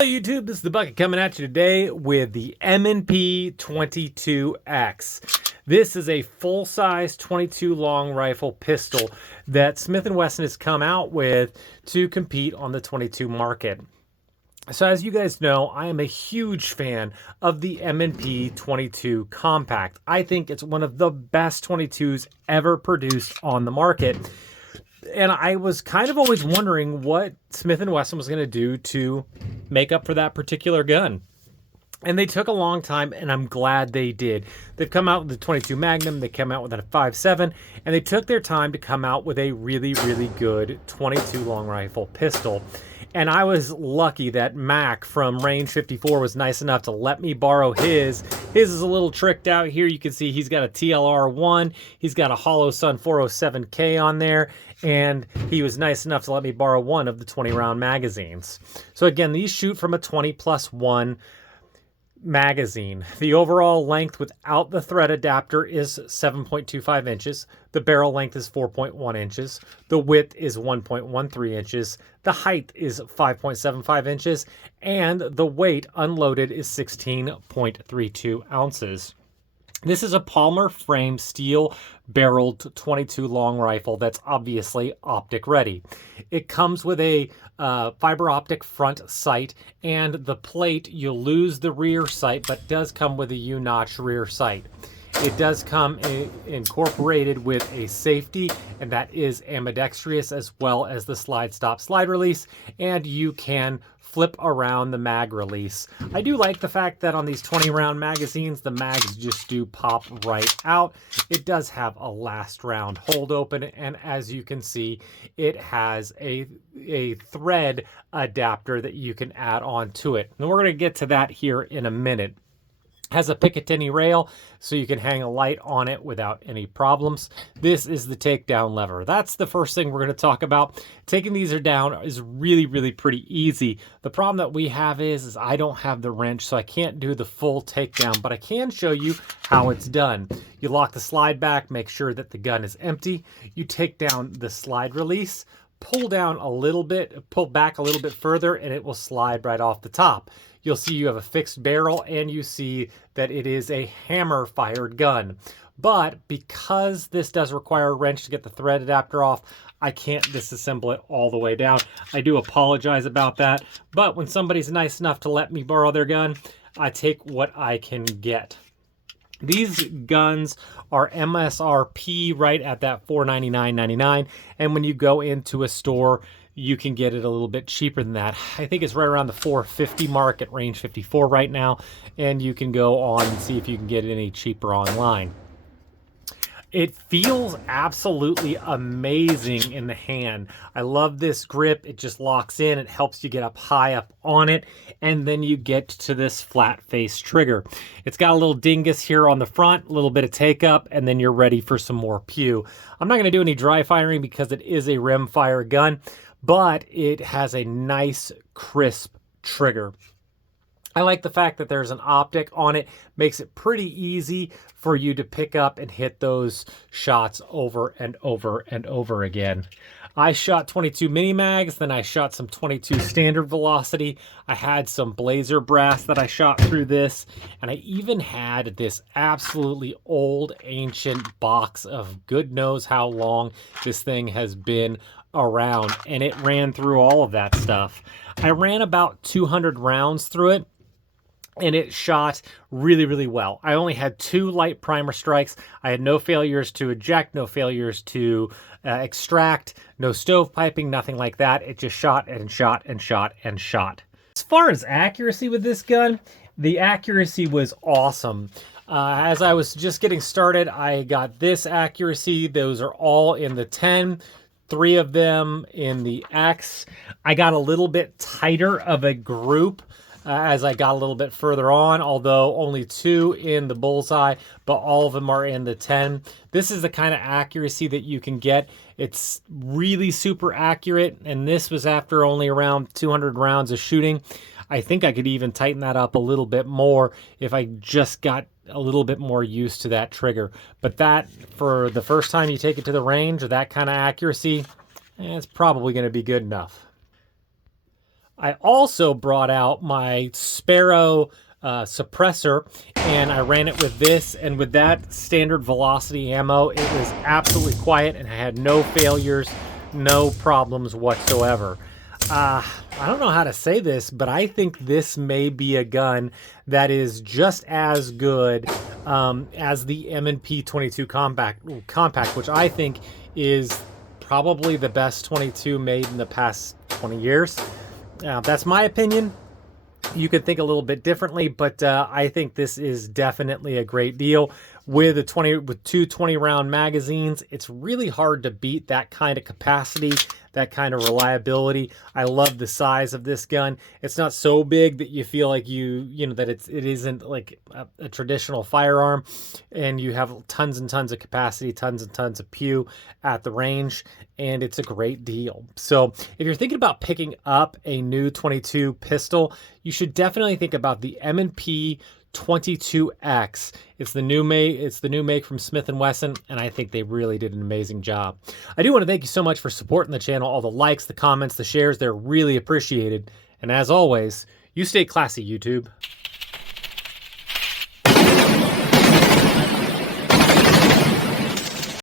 Hello YouTube, this is the Bucket coming at you today with the M&P 22x. This is a full-size 22 long rifle pistol that Smith and Wesson has come out with to compete on the 22 market. So as you guys know, I am a huge fan of the M&P 22 Compact. I think it's one of the best 22s ever produced on the market. And I was kind of always wondering what Smith and Wesson was going to do to make up for that particular gun. And they took a long time, and I'm glad they did. They've come out with the 22 Magnum, they came out with a 5.7, and they took their time to come out with a really, really good 22 long rifle pistol. And I was lucky that Mac from Range 54 was nice enough to let me borrow his. His is a little tricked out here. You can see he's got a TLR1. He's got a Hollow Sun 407K on there. And he was nice enough to let me borrow one of the 20-round magazines. So again, these shoot from a 20+1 magazine. The overall length without the thread adapter is 7.25 inches. The barrel length is 4.1 inches. The width is 1.13 inches. The height is 5.75 inches. And the weight unloaded is 16.32 ounces. This is a Palmer frame steel barreled 22 long rifle that's obviously optic ready. It comes with a fiber optic front sight, and the plate, you'll lose the rear sight, but does come with a U-notch rear sight. It does come incorporated with a safety, and that is ambidextrous, as well as the slide stop slide release, and you can flip around the mag release. I do like the fact that on these 20-round magazines, the mags just do pop right out. It does have a last round hold open, and as you can see, it has a thread adapter that you can add on to it. And we're going to get to that here in a minute. Has a Picatinny rail, so you can hang a light on it without any problems. This is the takedown lever. That's the first thing we're going to talk about. Taking these down is really, really pretty easy. The problem that we have is I don't have the wrench, so I can't do the full takedown, but I can show you how it's done. You lock the slide back, make sure that the gun is empty. You take down the slide release, pull down a little bit, pull back a little bit further, and it will slide right off the top. You'll see you have a fixed barrel, and you see that it is a hammer-fired gun. But because this does require a wrench to get the thread adapter off, I can't disassemble it all the way down. I do apologize about that, but when somebody's nice enough to let me borrow their gun, I take what I can get. These guns are MSRP right at that $499.99, and when you go into a store, you can get it a little bit cheaper than that. I think it's right around the $450 mark at Range 54 right now, and you can go on and see if you can get it any cheaper online. It feels absolutely amazing in the hand. I love this grip. It just locks in. It helps you get up high up on it, and then you get to this flat face trigger. It's got a little dingus here on the front, a little bit of take up, and then you're ready for some more pew. I'm not going to do any dry firing because it is a rim fire gun, but it has a nice crisp trigger. I like the fact that there's an optic on it. Makes it pretty easy for you to pick up and hit those shots over and over and over again. I shot 22 mini mags, then I shot some 22 standard velocity. I had some blazer brass that I shot through this, and I even had this absolutely old ancient box of good knows how long this thing has been around, and it ran through all of that stuff. I ran about 200 rounds through it, and it shot really, really well. I only had 2 light primer strikes. I had no failures to eject, no failures to extract, no stovepiping, nothing like that. It just shot and shot and shot and shot. As far as accuracy with this gun, the accuracy was awesome. As I was just getting started, I got this accuracy. Those are all in the 10. 3 of them in the X. I got a little bit tighter of a group as I got a little bit further on, although only 2 in the bullseye, but all of them are in the 10. This is the kind of accuracy that you can get. It's really super accurate, and this was after only around 200 rounds of shooting. I think I could even tighten that up a little bit more if I just got a little bit more used to that trigger. But that, for the first time you take it to the range, or that kind of accuracy, it's probably going to be good enough. I also brought out my Sparrow suppressor, and I ran it with this, and with that standard velocity ammo, it was absolutely quiet and I had no failures, no problems whatsoever. I don't know how to say this, but I think this may be a gun that is just as good as the M&P 22 compact, which I think is probably the best 22 made in the past 20 years. That's my opinion. You could think a little bit differently, but I think this is definitely a great deal. With two 20-round magazines, it's really hard to beat that kind of capacity, that kind of reliability. I love the size of this gun. It's not so big that you feel like that it isn't like a traditional firearm, and you have tons and tons of capacity, tons and tons of pew at the range, and it's a great deal. So if you're thinking about picking up a new 22 pistol, you should definitely think about the M&P 22x. It's the new make from Smith and Wesson, and I think they really did an amazing job. I do want to thank you so much for supporting the channel. All the likes, the comments, the shares, they're really appreciated. And as always, you stay classy, YouTube.